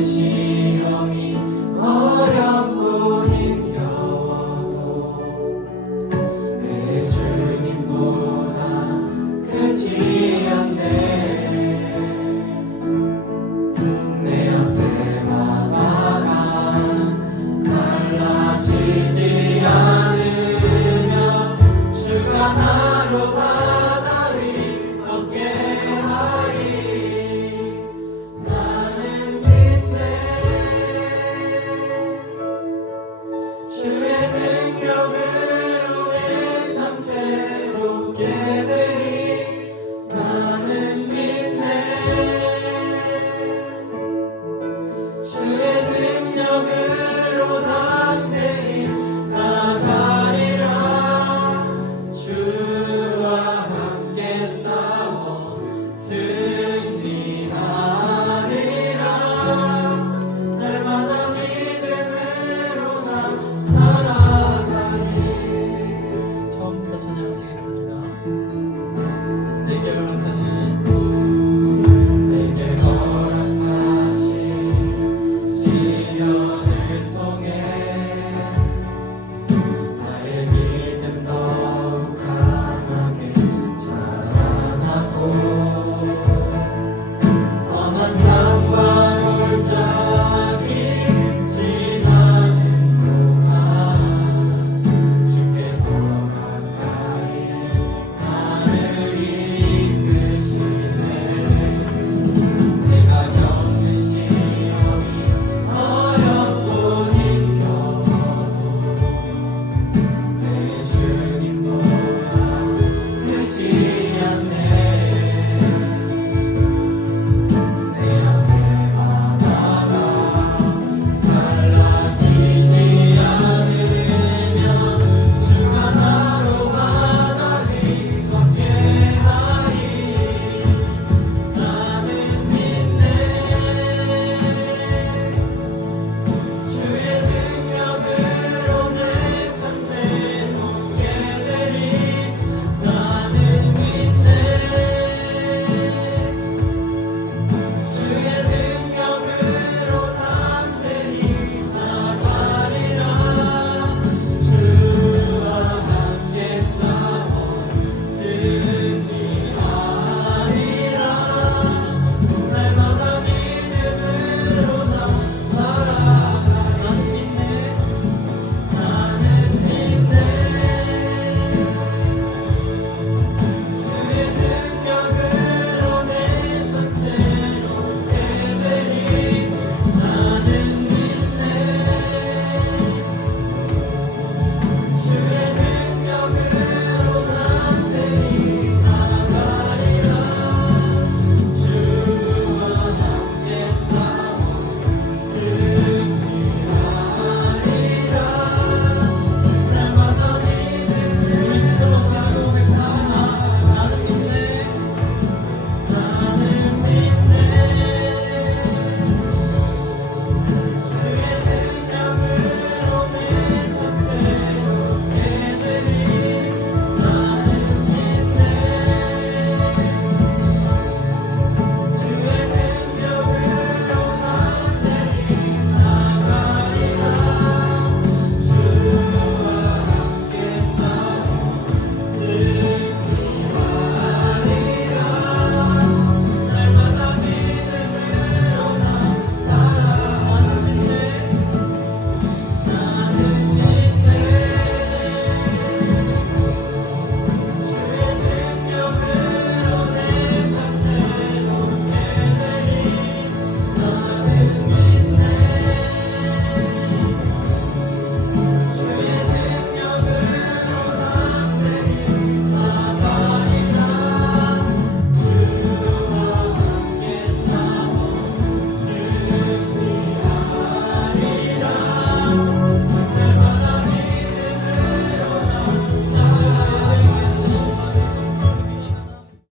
de. Yeah.